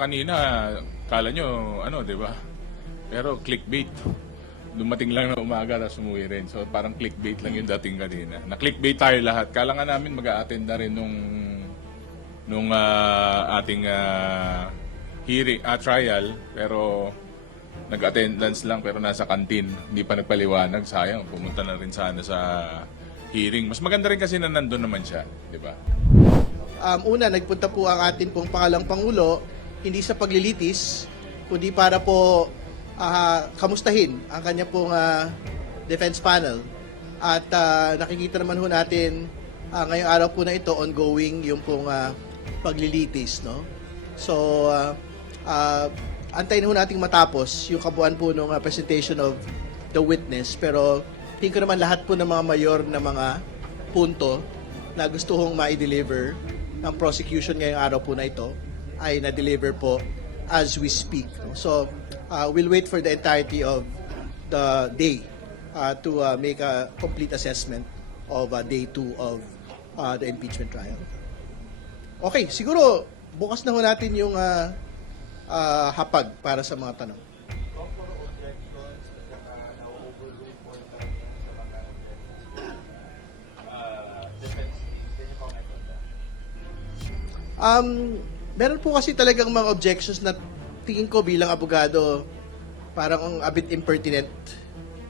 kanina, kala nyo, ano, di ba? Pero clickbait. Dumating lang na umaga, tapos umuwi rin. So parang clickbait lang yung dating kanina. Na-clickbait tayo lahat. Kala nga namin mag-a-attend na rin nung ating hearing, trial. Pero nag-attendance lang, pero nasa kantin. Hindi pa nagpaliwanag. Sayang, pumunta na rin sana sa hearing. Mas maganda rin kasi na nandun naman siya, di ba? Una, nagpunta po ang atin pong pangalang Pangulo, hindi sa paglilitis, kundi para po kamustahin ang kanya pong defense panel. At nakikita naman ho natin ngayong araw po na ito, ongoing yung pong paglilitis. No? So, antayin ho nating matapos yung kabuuan po ng presentation of the witness. Pero tingin ko naman lahat po ng mga mayor na mga punto na gusto hong ma-deliver ng prosecution ngayong araw po na ito ay na-deliver po as we speak. So, we'll wait for the entirety of the day to make a complete assessment of day 2 of the impeachment trial. Okay, siguro bukas na ho natin yung hapag para sa mga tanong. Meron po kasi talagang mga objections na tingin ko bilang abogado parang a bit impertinent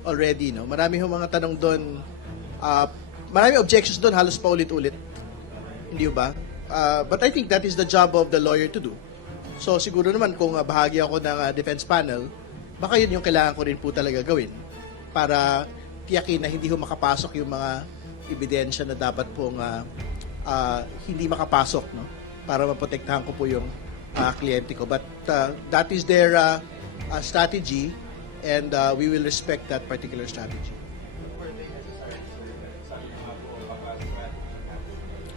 already, no? Marami ho mga tanong doon, marami objections doon, halos paulit-ulit. Hindi ba? But I think that is the job of the lawyer to do. So siguro naman kung bahagi ako ng defense panel, baka yun yung kailangan ko rin po talaga gawin para tiyakin na hindi ho makapasok yung mga ebidensya na dapat pong hindi makapasok, no? Para maprotektahan ko po yung kliyente ko. But that is their strategy, and we will respect that particular strategy.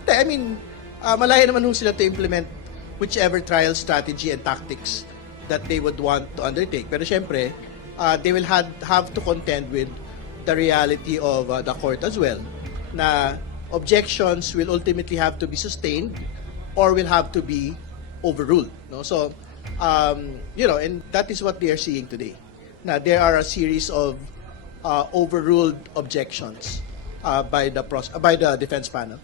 I mean, malaya naman ho sila to implement whichever trial strategy and tactics that they would want to undertake. Pero syempre, they will have to contend with the reality of the court as well, na objections will ultimately have to be sustained or will have to be overruled. No? So, and that is what they are seeing today. Now, there are a series of overruled objections by the defense panel.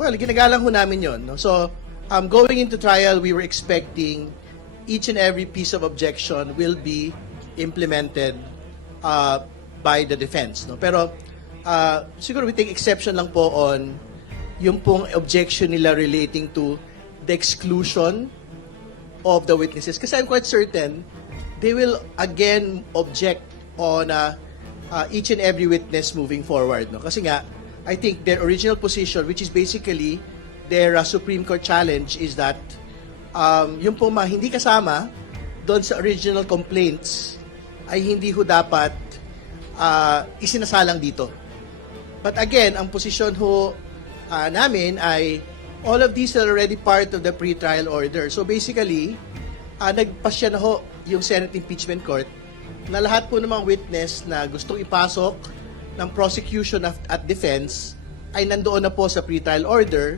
Well, ginagalang ho namin yun. No? So, going into trial, we were expecting each and every piece of objection will be implemented by the defense. No? Pero, siguro we take exception lang po on yung pong objection nila relating to the exclusion of the witnesses. Kasi I'm quite certain they will again object on each and every witness moving forward. No? Kasi nga, I think their original position, which is basically their Supreme Court challenge, is that yung po hindi kasama doon sa original complaints ay hindi ho dapat isinasalang dito. But again, ang posisyon ho namin ay all of these are already part of the pre-trial order. So basically, nagpasya na ho yung Senate Impeachment Court na lahat po ng mga witness na gustong ipasok ng prosecution at defense ay nandoon na po sa pre-trial order,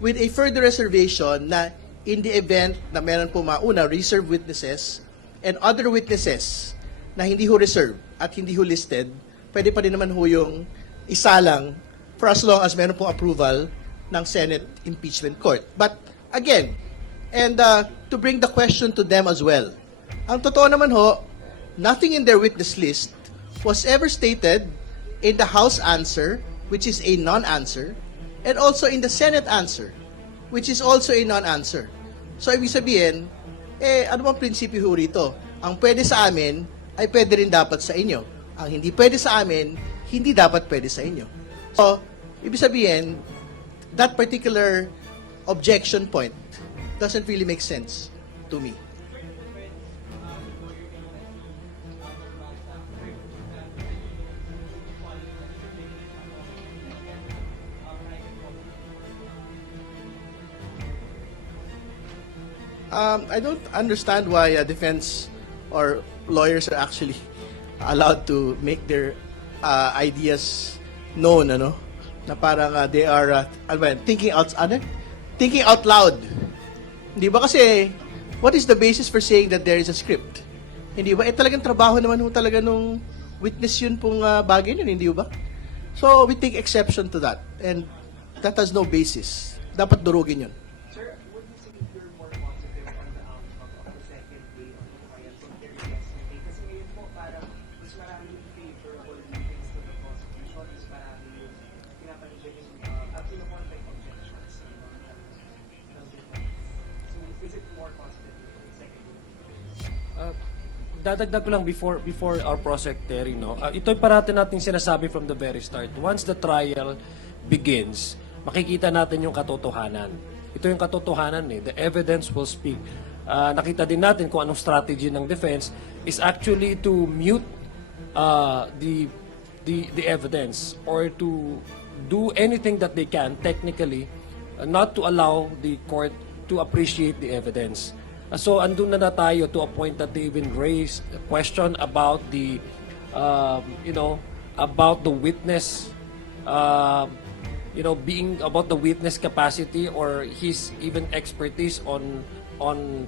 with a further reservation na in the event na meron po mauna reserved witnesses and other witnesses na hindi ho reserved at hindi ho listed, pwede pa rin naman ho yung isalang for as long as meron pong approval ng Senate Impeachment Court. But again, and to bring the question to them as well, ang totoo naman ho, nothing in their witness list was ever stated in the House answer, which is a non-answer, and also in the Senate answer, which is also a non-answer. So, ibig sabihin, ano bang prinsipyo ho rito? Ang pwede sa amin, ay pwede rin dapat sa inyo. Ang hindi pwede sa amin, hindi dapat pwede sa inyo. So, ibig sabihin, that particular objection point doesn't really make sense to me. I don't understand why defense or lawyers are actually allowed to make their ideas known, ano? Na parang they are ano ba yan? Thinking out loud. Hindi ba kasi what is the basis for saying that there is a script? Hindi ba? Talagang trabaho naman ho talaga nung witness yun pong bagay yun, hindi ba? So, we take exception to that. And that has no basis. Dapat durugin yun. Sir, would you say you're more positive on the outcome of the second day of the trial compared to yesterday? Kasi ngayon po parang mas marami yung favorable readings to the prosecution, mas marami yung pinapanigyan yung pinukontract objections ng defense. So, is it more positive on the second day? Dadagdag ko lang before our prosec hearing, no? Ito'y parati natin sinasabi from the very start. Once the trial begins, makikita natin yung katotohanan. Ito yung katotohanan eh. The evidence will speak. Nakita din natin kung anong strategy ng defense is actually to mute the evidence or to do anything that they can technically not to allow the court to appreciate the evidence. So andun na tayo to a point that they even raised a question about the about the witness being about the witness capacity or his even expertise on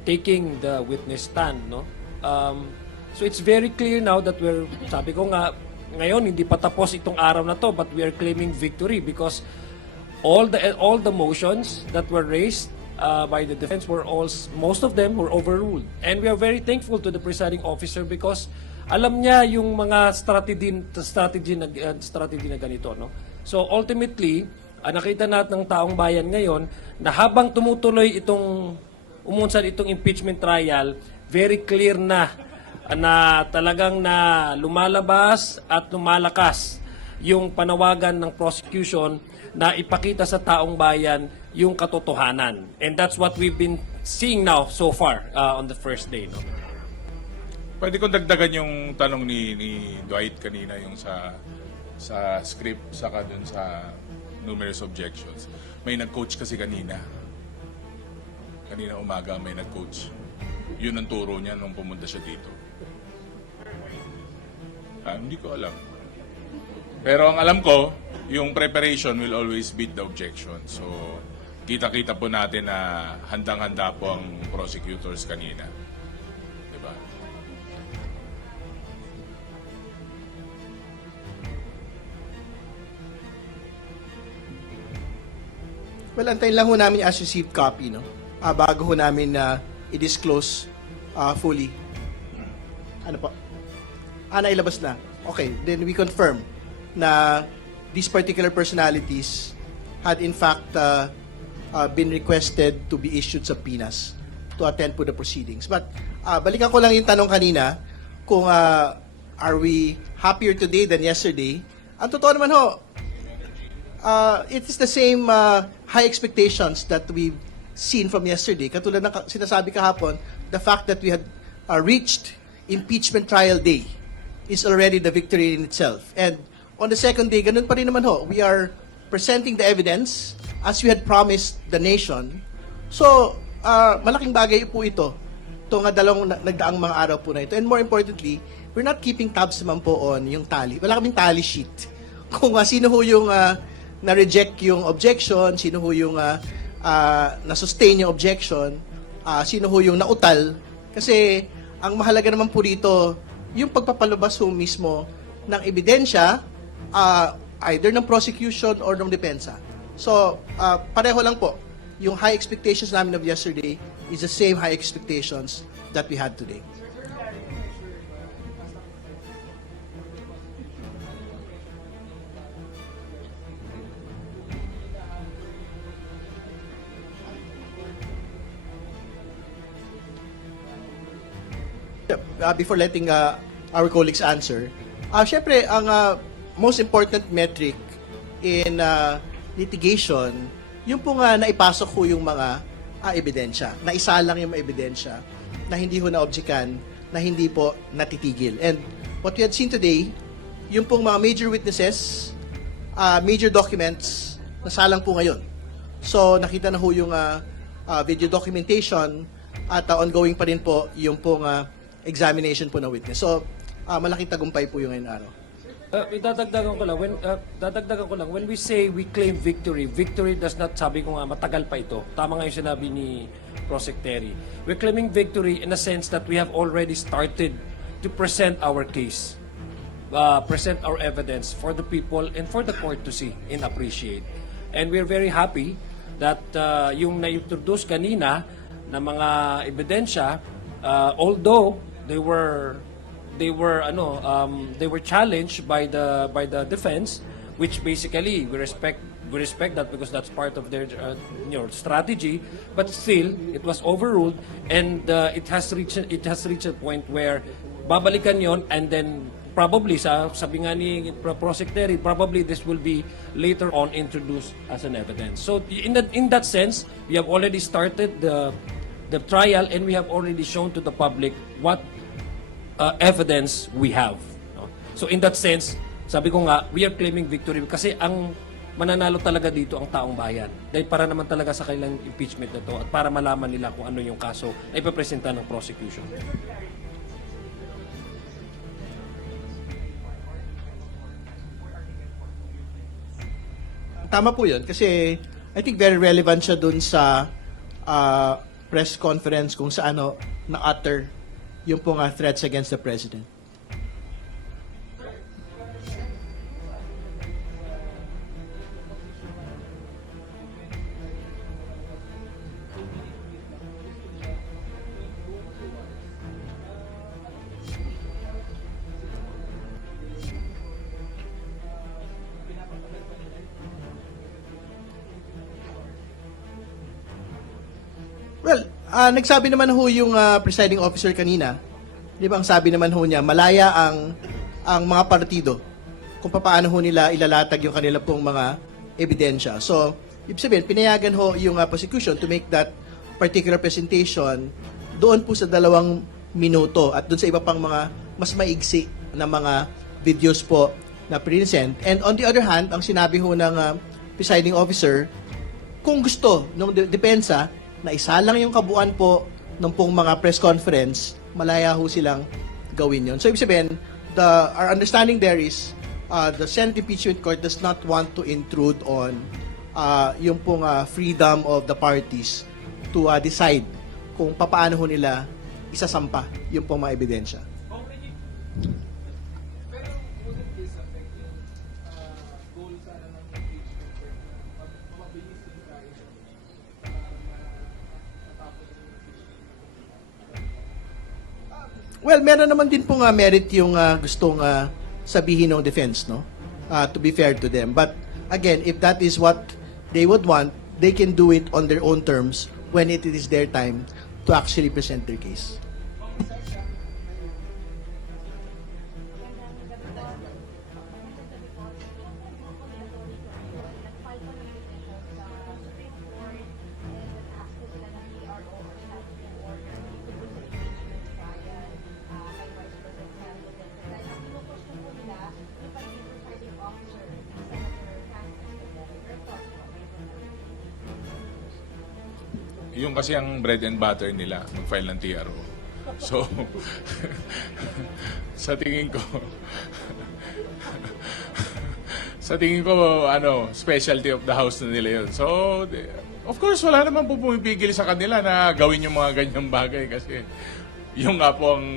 taking the witness stand, no? So it's very clear now that sabi ko nga ngayon hindi pa tapos itong araw na to, but we are claiming victory because all the motions that were raised by the defense most of them were overruled. And we are very thankful to the presiding officer because alam niya yung mga strategy na ganito, no? So ultimately, nakita natin ng taong bayan ngayon na habang tumutuloy umunsad itong impeachment trial, very clear na talagang na lumalabas at lumalakas yung panawagan ng prosecution na ipakita sa taong bayan yung katotohanan. And that's what we've been seeing now so far on the first day. No? Pwede kong dagdagan yung tanong ni Dwight kanina yung sa script saka dun sa numerous objections. May nag-coach kasi kanina. Kanina umaga may nag-coach. Yun ang turo niya nung pumunta siya dito. Hindi ko alam. Pero ang alam ko, yung preparation will always beat the objection. So, kita-kita po natin na handang-handa po ang prosecutors kanina. Diba? Well, antayin lang ho namin as received copy, no? Bago ho namin i-disclose fully. Ano po? Nailabas na. Okay, then we confirm na these particular personalities had in fact been requested to be issued subpoenas to attend to the proceedings. But balikan ko lang yung tanong kanina kung are we happier today than yesterday? Ang totoo naman ho, it is the same high expectations that we've seen from yesterday. Katulad ng sinasabi kahapon, the fact that we had reached impeachment trial day is already the victory in itself. And on the second day, ganun pa rin naman ho. We are presenting the evidence as we had promised the nation. So, malaking bagay po ito. Itong nagdaang mga araw po na ito. And more importantly, we're not keeping tabs naman po on yung tally. Wala kaming tally sheet. Kung sino ho yung na-reject yung objection, sino ho yung na-sustain yung objection, sino ho yung nautal. Kasi, ang mahalaga naman po dito, yung pagpapalabas ho mismo ng ebidensya, either ng prosecution or ng depensa. So, pareho lang po. Yung high expectations namin of yesterday is the same high expectations that we had today. Before letting our colleagues answer, syempre, ang most important metric in litigation, yung po nga naipasok ko yung mga ebidensya, na isa lang yung mga ebidensya, na hindi ho na-objectan, na hindi po natitigil. And what we had seen today, yung pong mga major witnesses, major documents, nasalang po ngayon. So, nakita na ho yung video documentation at ongoing pa rin po yung pong examination po ng witness. So, malaking tagumpay po yung ngayong araw. Dadagdagan ko lang, when we say we claim victory, victory does not, sabi ko nga, matagal pa ito. Tama nga yung sinabi ni Prosec Terry. We're claiming victory in a sense that we have already started to present our case, present our evidence for the people and for the court to see and appreciate. And we're very happy that yung na-introduce kanina na mga ebidensya, although they were challenged by the defense, which basically we respect that because that's part of their strategy, but still it was overruled, and it has reached a point where babalikan yon, and then probably sabi nga ni Prosec Terry, probably this will be later on introduced as an evidence. So in that sense, we have already started the trial, and we have already shown to the public what evidence we have. No? So in that sense, sabi ko nga, we are claiming victory kasi ang mananalo talaga dito ang taong bayan. Dahil para naman talaga sa kailang impeachment na to at para malaman nila kung ano yung kaso na ipapresenta ng prosecution. Tama po yun kasi I think very relevant siya dun sa press conference kung saan na-utter yung pong threats against the President. Well, nagsabi naman ho yung presiding officer kanina, di ba ang sabi naman ho niya, malaya ang mga partido kung paano ho nila ilalatag yung kanila pong mga ebidensya. So, ibig sabihin, pinayagan ho yung prosecution to make that particular presentation doon po sa 2 minuto at doon sa iba pang mga mas maigsi na mga videos po na present. And on the other hand, ang sinabi ho ng presiding officer, kung gusto ng depensa, na isa lang yung kabuuan po ng pong mga press conference, malaya ho silang gawin yun. So, ibig sabihin, our understanding there is the Senate Impeachment Court does not want to intrude on yung pong freedom of the parties to decide kung paano ho nila isasampa yung pong mga ebidensya. Well, meron naman din po merit yung gustong sabihin ng defense, no? To be fair to them. But again, if that is what they would want, they can do it on their own terms when it is their time to actually present their case. Yung kasi ang bread and butter nila, mag-file ng TRO. So, sa tingin ko, specialty of the house na nila yun. So, of course, wala naman po pumipigil sa kanila na gawin yung mga ganyang bagay kasi yung nga po ang,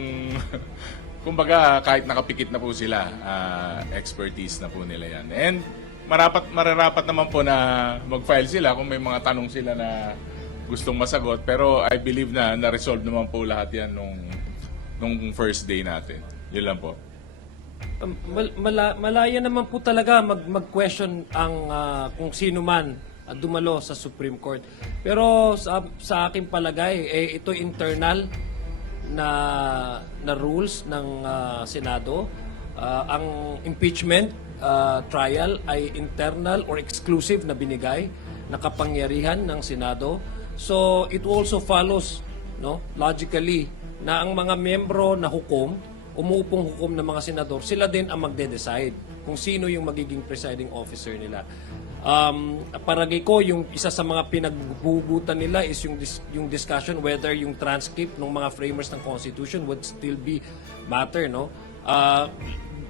kumbaga, kahit nakapikit na po sila, expertise na po nila yan. And mararapat naman po na mag-file sila kung may mga tanong sila na gustong masagot, pero I believe na na-resolve naman po lahat yan nung first day natin. Yun lang po. Malaya naman po talaga mag-question ang kung sino man dumalo sa Supreme Court. Pero sa aking palagay, ito internal na rules ng Senado. Ang impeachment trial ay internal or exclusive na binigay na kapangyarihan ng Senado. So it also follows, no, logically, na ang mga membro na hukom, umuupong hukom ng mga senador, sila din ang magde-decide kung sino yung magiging presiding officer nila. Paragay ko yung isa sa mga pinaghugutan nila is yung discussion whether yung transcript ng mga framers ng Constitution would still be matter, no?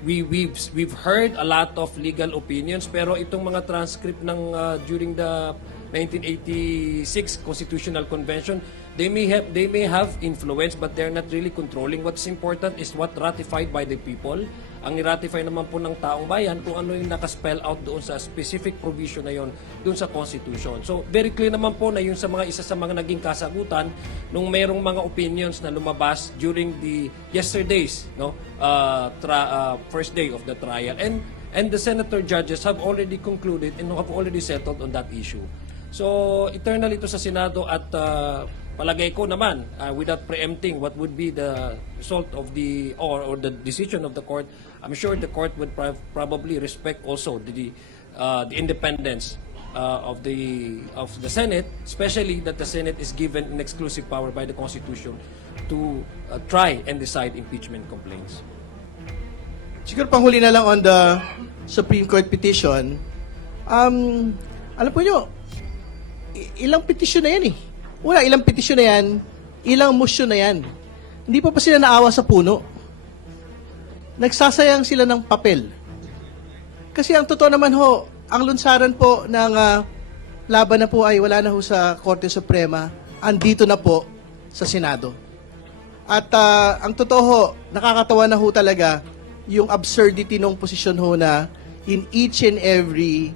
We've heard a lot of legal opinions, pero itong mga transcript ng during the 1986 Constitutional Convention, they may have influence, but they're not really controlling. What's important is what ratified by the people. Ang i-ratify naman po ng taong bayan kung ano yung nakaspell out doon sa specific provision na yon doon sa Constitution. So very clear naman po na yung sa mga isa sa mga naging kasagutan nung mayroong mga opinions na lumabas during the yesterday's first day of the trial, and the senator judges have already concluded and have already settled on that issue. So, eternal ito sa Senado at palagay ko naman, without preempting what would be the result of or the decision of the court, I'm sure the court would probably respect also the independence of the Senate, especially that the Senate is given an exclusive power by the Constitution to try and decide impeachment complaints. Siguro panghuli na lang on the Supreme Court petition. Alam po nyo, ilang petition na yan eh. Una, ilang petition na yan, ilang motion na yan. Hindi pa sila naawa sa puno. Nagsasayang sila ng papel. Kasi ang totoo naman ho, ang lunsaran po ng laban na po ay wala na ho sa Korte Suprema, andito na po sa Senado. At ang totoo ho, nakakatawa na ho talaga yung absurdity ng posisyon ho na in each and every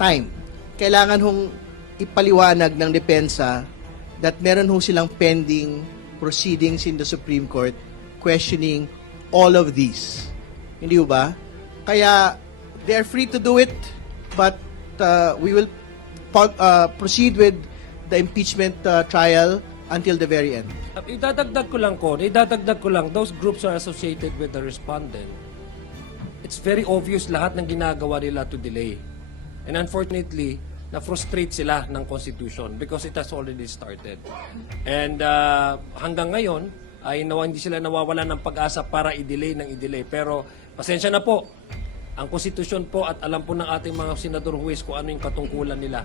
time, kailangan hong ipaliwanag ng depensa that meron ho silang pending proceedings in the Supreme Court questioning all of these. Hindi ho ba? Kaya they are free to do it, but we will proceed with the impeachment trial until the very end. Idadagdag ko lang, those groups are associated with the respondent. It's very obvious lahat ng ginagawa nila to delay. And unfortunately, na-frustrate sila ng Constitution because it has already started. And hanggang ngayon, ay hindi sila nawawala ng pag-asa para i-delay. Pero pasensya na po, ang Constitution po at alam po ng ating mga senador huwes kung ano yung katungkulan nila.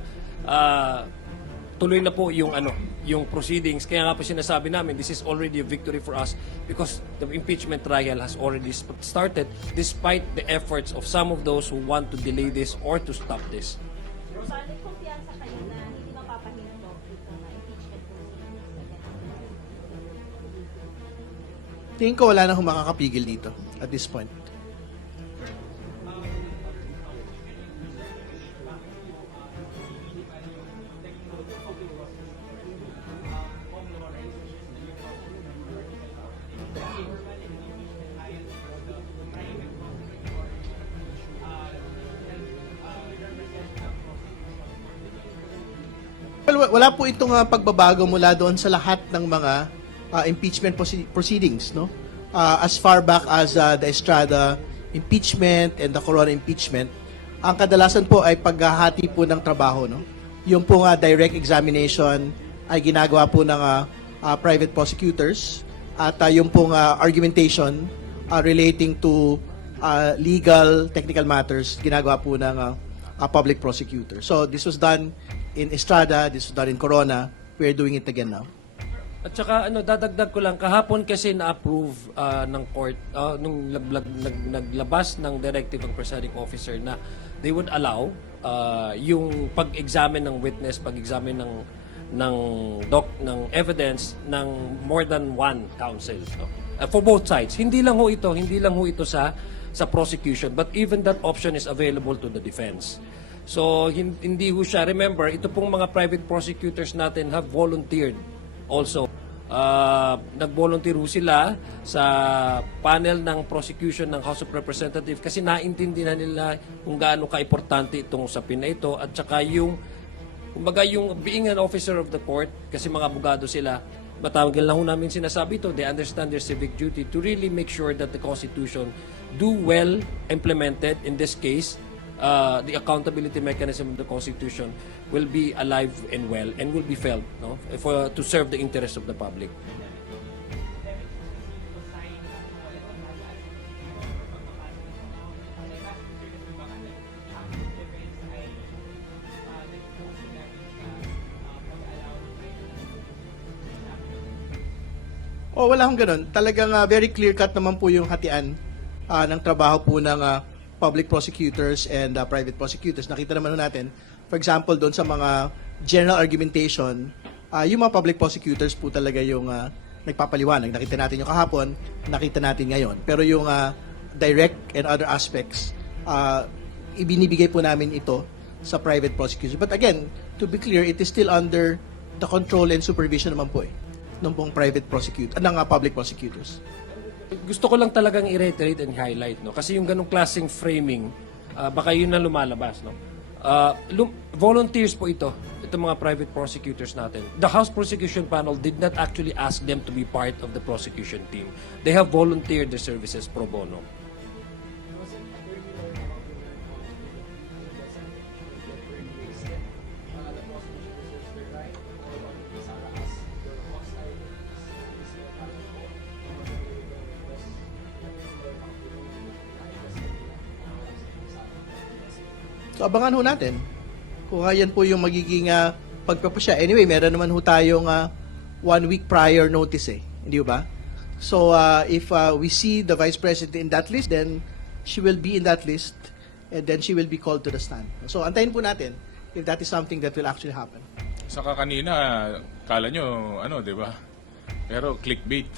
Tuloy na po yung proceedings. Kaya nga po sinasabi namin, this is already a victory for us because the impeachment trial has already started despite the efforts of some of those who want to delay this or to stop this. So, ano yung kumpiyansa kayo na hindi mapapahinto dito na impeachment proceedings? Tingin ko wala na hong makakapigil dito at this point. Well, wala po itong pagbabago mula doon sa lahat ng mga impeachment proceedings, no? As far back as the Estrada impeachment and the Corona impeachment, ang kadalasan po ay paghahati po ng trabaho, no? Yung po direct examination ay ginagawa po ng private prosecutors at yung pong argumentation relating to legal technical matters ginagawa po ng public prosecutor. So this was done in Estrada, this was done in Corona. We're doing it again now. At saka dadagdag ko lang, kahapon kasi na-approve ng court nung naglabas ng directive ng presiding officer na they would allow yung pag-examine ng witness, pag-examine ng evidence ng more than one counsel, no? For both sides. Hindi lang ho ito sa prosecution, but even that option is available to the defense. So hindi ho siya, remember, ito pong mga private prosecutors natin have volunteered also. Nag-volunteer ho sila sa panel ng prosecution ng House of Representatives kasi naintindihan nila kung gaano ka-importante itong usapin na ito at saka yung being an officer of the court, kasi mga abogado sila, matawagin lang ho namin sinasabi ito, they understand their civic duty to really make sure that the Constitution do well implemented. In this case, the accountability mechanism of the Constitution will be alive and well and will be felt, no, to serve the interests of the public. O wala akong ganun. Talagang very clear-cut naman po yung hatian ng trabaho po ng public prosecutors and private prosecutors. Nakita naman natin, for example, doon sa mga general argumentation, yung mga public prosecutors po talaga yung nagpapaliwanag. Nakita natin yung kahapon, nakita natin ngayon. Pero yung direct and other aspects, ibinibigay po namin ito sa private prosecutors. But again, to be clear, it is still under the control and supervision naman po ng pong private prosecutor, ng public prosecutors. Gusto ko lang talagang i-reiterate and highlight, no? Kasi yung ganong klaseng framing, baka yun na lumalabas, no? Volunteers po ito, itong mga private prosecutors natin. The House Prosecution Panel did not actually ask them to be part of the prosecution team. They have volunteered their services pro bono. So abangan ho natin kung yan po yung magiging pagpapasya. Anyway, meron naman ho tayong 1 week prior notice hindi ba? So if we see the Vice President in that list, then she will be in that list and then she will be called to the stand. So antayin po natin if that is something that will actually happen. Saka kanina, kala nyo, di ba? Pero clickbait.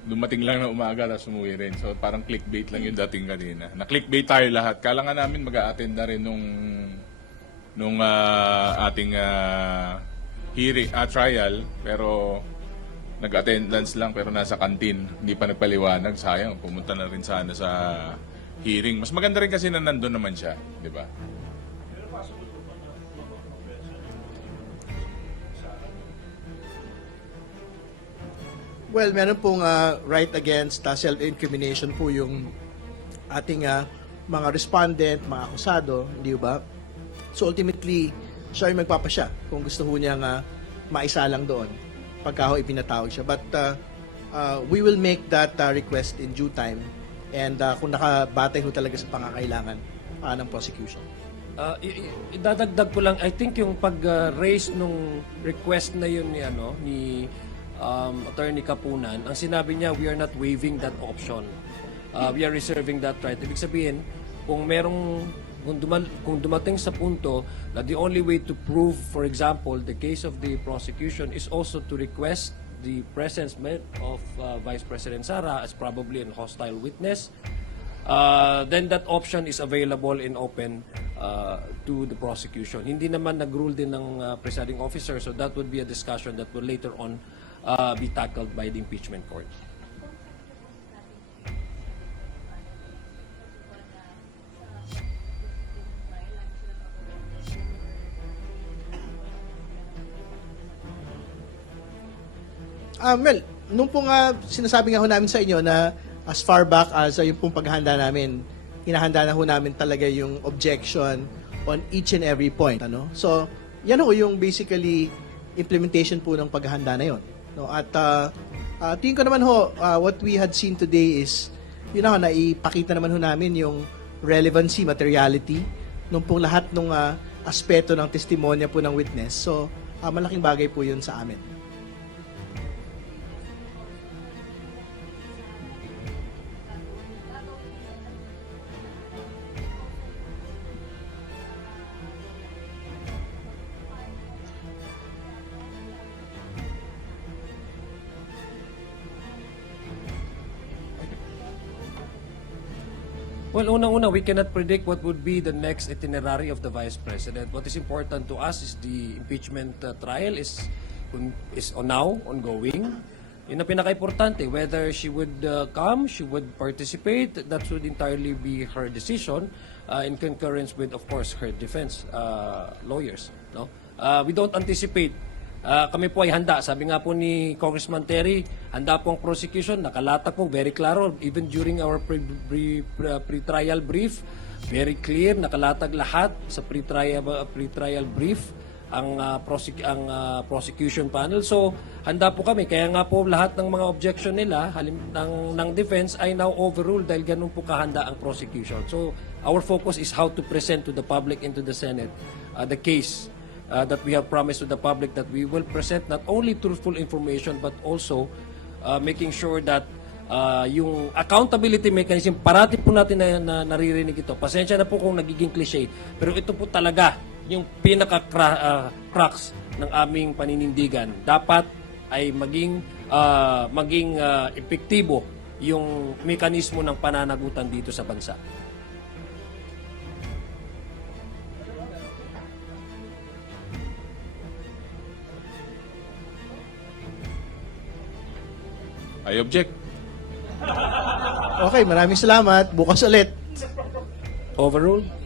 Dumating lang na umaga, tapos umuwi rin. So parang clickbait lang yung dating kanina. Na-clickbait tayo lahat. Kala nga namin mag-a-attend na rin nung ating hearing, trial. Pero nag-attendance lang, pero nasa kantin. Hindi pa nagpaliwanag. Sayang, pumunta na rin sana sa hearing. Mas maganda rin kasi na nandun naman siya. Di ba? Well, meron pong right against self-incrimination po yung ating mga respondent, mga akusado, hindi ba? So ultimately, siya yung magpapasya kung gusto ho niyang maisalang doon pagka ho ipinatawag siya. But we will make that request in due time and kung nakabatay ho talaga sa pangangailangan ng prosecution. Idadagdag ko lang, I think yung pag-raise nung request na yun ni Attorney Kapunan, ang sinabi niya, we are not waiving that option. We are reserving that right. Ibig sabihin, kung dumating sa punto na the only way to prove, for example, the case of the prosecution is also to request the presence of Vice President Sara as probably an hostile witness, then that option is available and open to the prosecution. Hindi naman nag-rule din ng presiding officer, so that would be a discussion that will later on be tackled by the impeachment court. Well, nung pong sinasabi nga ho namin sa inyo na as far back as yung pong paghahanda namin, hinahanda na ho namin talaga yung objection on each and every point. So, yan ho yung basically implementation po ng paghahanda na yon. At tingin ko naman ho, what we had seen today is, naipakita naman ho namin yung relevancy, materiality, nung pong lahat ng aspeto ng testimonya po ng witness. So, malaking bagay po yun sa amin. Well, unang-una, we cannot predict what would be the next itinerary of the Vice President. What is important to us is the impeachment trial is now ongoing. Yun ang pinaka-importante. Whether she would come, she would participate, that should entirely be her decision in concurrence with, of course, her defense lawyers. No? We don't anticipate. Kami po ay handa. Sabi nga po ni Congressman Terry, handa po ang prosecution. Nakalatag po, very klaro. Even during our pre-trial brief, very clear, nakalatag lahat sa pre-trial brief ang prosecution panel. So, handa po kami. Kaya nga po lahat ng mga objection nila ng defense ay now overruled dahil ganun po kahanda ang prosecution. So, our focus is how to present to the public and to the Senate the case that we have promised to the public that we will present not only truthful information but also making sure that yung accountability mechanism, parati po natin na naririnig ito. Pasensya na po kung nagiging cliche, pero ito po talaga yung pinaka-crux ng aming paninindigan. Dapat ay maging epektibo yung mekanismo ng pananagutan dito sa bansa. I object. Okay, maraming salamat. Bukas ulit. Overruled?